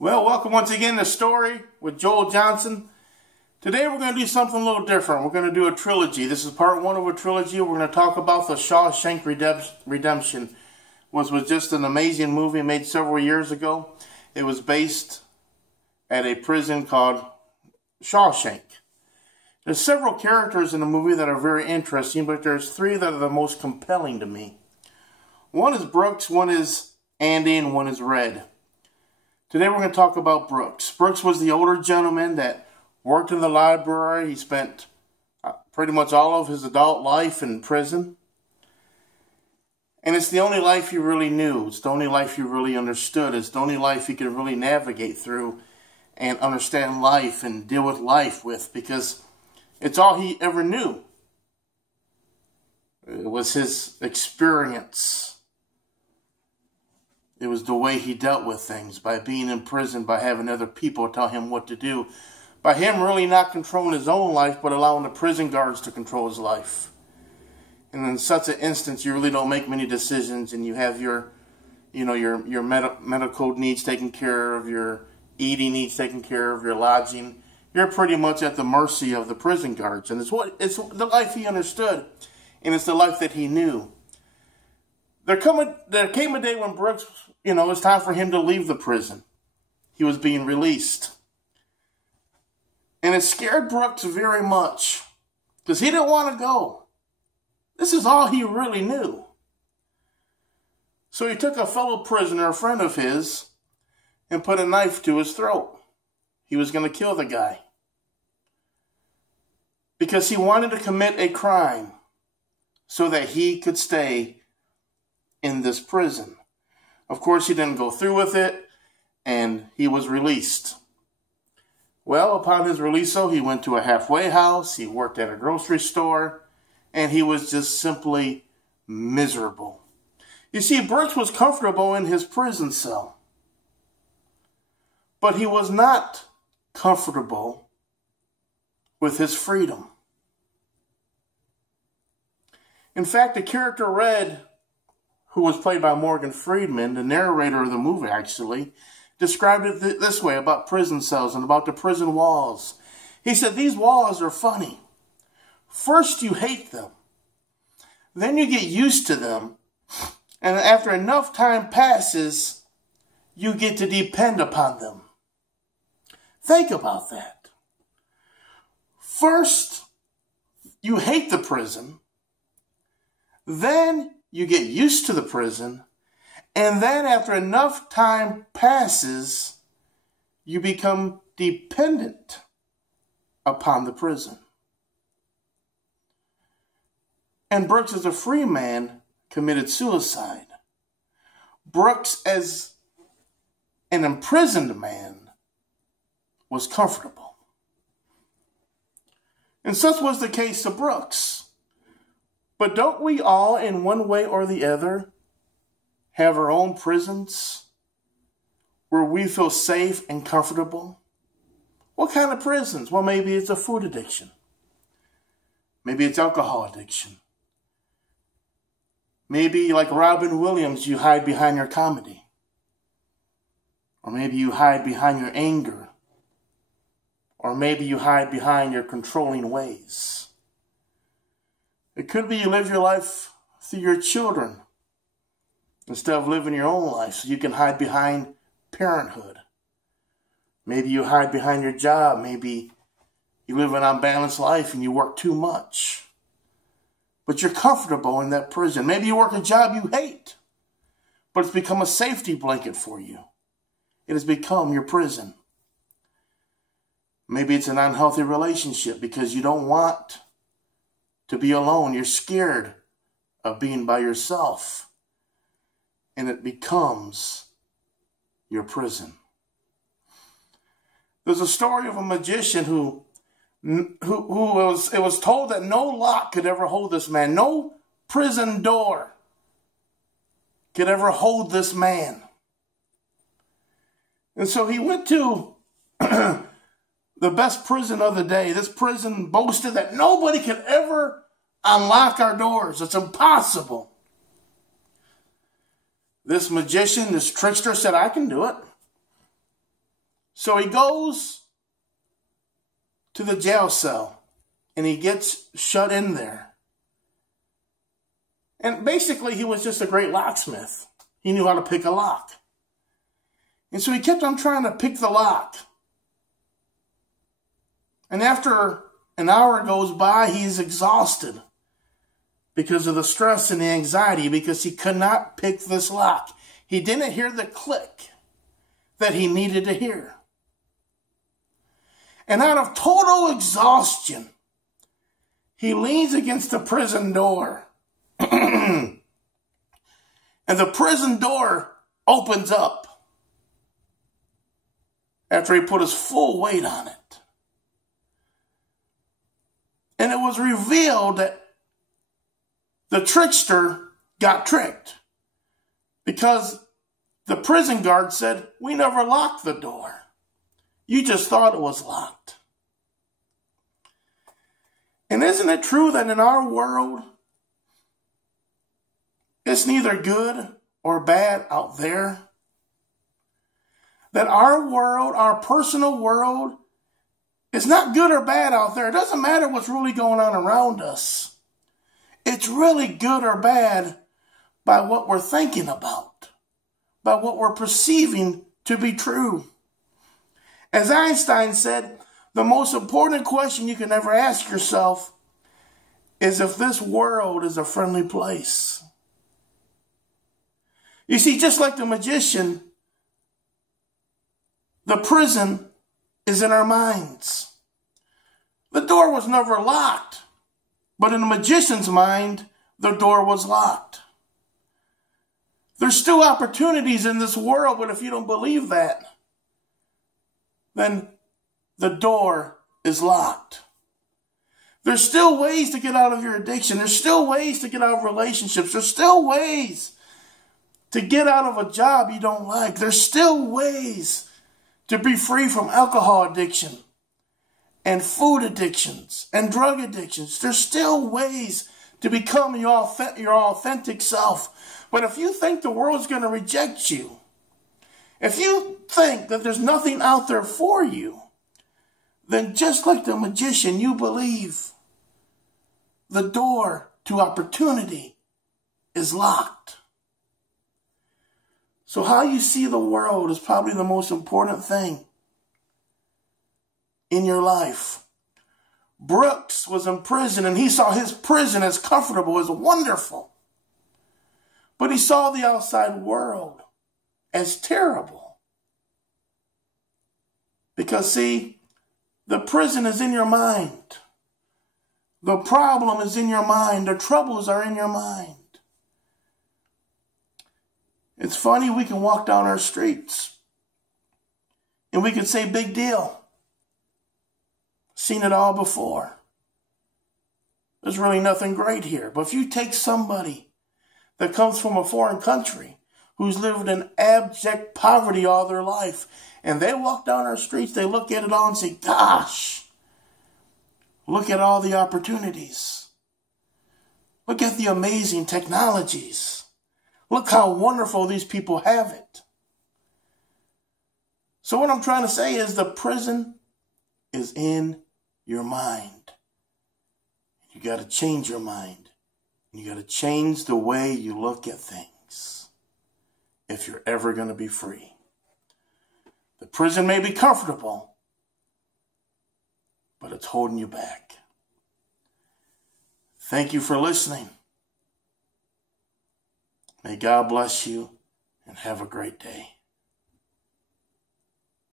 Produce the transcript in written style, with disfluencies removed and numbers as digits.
Well, welcome once again to Story with Joel Johnson. Today we're going to do something a little different. We're going to do a trilogy. This is part one of a trilogy. We're going to talk about the Shawshank Redemption, which was just an amazing movie made several years ago. It was based at a prison called Shawshank. There's several characters in the movie that are very interesting, but there's three that are the most compelling to me. One is Brooks, one is Andy, and one is Red. Today we're going to talk about Brooks. Brooks was the older gentleman that worked in the library. He spent pretty much all of his adult life in prison. And it's the only life he really knew. It's the only life he really understood. It's the only life he could really navigate through and understand life and deal with life with, because it's all he ever knew. It was his experience. It was the way he dealt with things, by being in prison, by having other people tell him what to do, by him really not controlling his own life, but allowing the prison guards to control his life. And in such an instance, you really don't make many decisions, and you have your medical needs taken care of, your eating needs taken care of, your lodging. You're pretty much at the mercy of the prison guards, and it's the life he understood, and it's the life that he knew. There came a day when Brooks, it was time for him to leave the prison. He was being released. And it scared Brooks very much, because he didn't want to go. This is all he really knew. So he took a fellow prisoner, a friend of his, and put a knife to his throat. He was going to kill the guy, because he wanted to commit a crime so that he could stay in this prison. Of course, he didn't go through with it, and he was released. Well, upon his release, he went to a halfway house, he worked at a grocery store, and he was just simply miserable. You see, Brooks was comfortable in his prison cell, but he was not comfortable with his freedom. In fact, the character Red, who was played by Morgan Freeman, the narrator of the movie actually, described it this way about prison cells and about the prison walls. He said, these walls are funny. First you hate them. Then you get used to them. And after enough time passes, you get to depend upon them. Think about that. First, you hate the prison. Then you get used to the prison, and then after enough time passes, you become dependent upon the prison. And Brooks, as a free man, committed suicide. Brooks, as an imprisoned man, was comfortable. And such was the case of Brooks. But don't we all, in one way or the other, have our own prisons where we feel safe and comfortable? What kind of prisons? Well, maybe it's a food addiction. Maybe it's alcohol addiction. Maybe, like Robin Williams, you hide behind your comedy. Or maybe you hide behind your anger. Or maybe you hide behind your controlling ways. It could be you live your life through your children instead of living your own life, so you can hide behind parenthood. Maybe you hide behind your job. Maybe you live an unbalanced life and you work too much. But you're comfortable in that prison. Maybe you work a job you hate, but it's become a safety blanket for you. It has become your prison. Maybe it's an unhealthy relationship because you don't want to be alone. You're scared of being by yourself. And it becomes your prison. There's a story of a magician who it was told that no lock could ever hold this man. No prison door could ever hold this man. And so he went to the best prison of the day. This prison boasted that nobody could ever unlock our doors. It's impossible. This magician, this trickster said, I can do it. So he goes to the jail cell and he gets shut in there. And basically he was just a great locksmith. He knew how to pick a lock. And so he kept on trying to pick the lock. And after an hour goes by, he's exhausted because of the stress and the anxiety, because he could not pick this lock. He didn't hear the click that he needed to hear. And out of total exhaustion, he leans against the prison door. And the prison door opens up after he put his full weight on it. And it was revealed that the trickster got tricked, because the prison guard said, "We never locked the door. You just thought it was locked." And isn't it true that in our world, it's neither good or bad out there? That our world, our personal world, is not good or bad out there. It doesn't matter what's really going on around us. It's really good or bad by what we're thinking about, by what we're perceiving to be true. As Einstein said, the most important question you can ever ask yourself is if this world is a friendly place. You see, just like the magician, the prison is in our minds. The door was never locked, but in the magician's mind, the door was locked. There's still opportunities in this world, but if you don't believe that, then the door is locked. There's still ways to get out of your addiction. There's still ways to get out of relationships. There's still ways to get out of a job you don't like. There's still ways to be free from alcohol addiction and food addictions and drug addictions. There's still ways to become your authentic self. But if you think the world's going to reject you, if you think that there's nothing out there for you, then just like the magician, you believe the door to opportunity is locked. So how you see the world is probably the most important thing in your life. Brooks was in prison and he saw his prison as comfortable, as wonderful. But he saw the outside world as terrible. Because see, the prison is in your mind. The problem is in your mind. The troubles are in your mind. It's funny, we can walk down our streets and we can say, big deal. Seen it all before. There's really nothing great here. But if you take somebody that comes from a foreign country who's lived in abject poverty all their life, and they walk down our streets, they look at it all and say, gosh, look at all the opportunities. Look at the amazing technologies. Look how wonderful these people have it. So what I'm trying to say is the prison is in your mind. You got to change your mind. You got to change the way you look at things if you're ever going to be free. The prison may be comfortable, but it's holding you back. Thank you for listening. May God bless you and have a great day.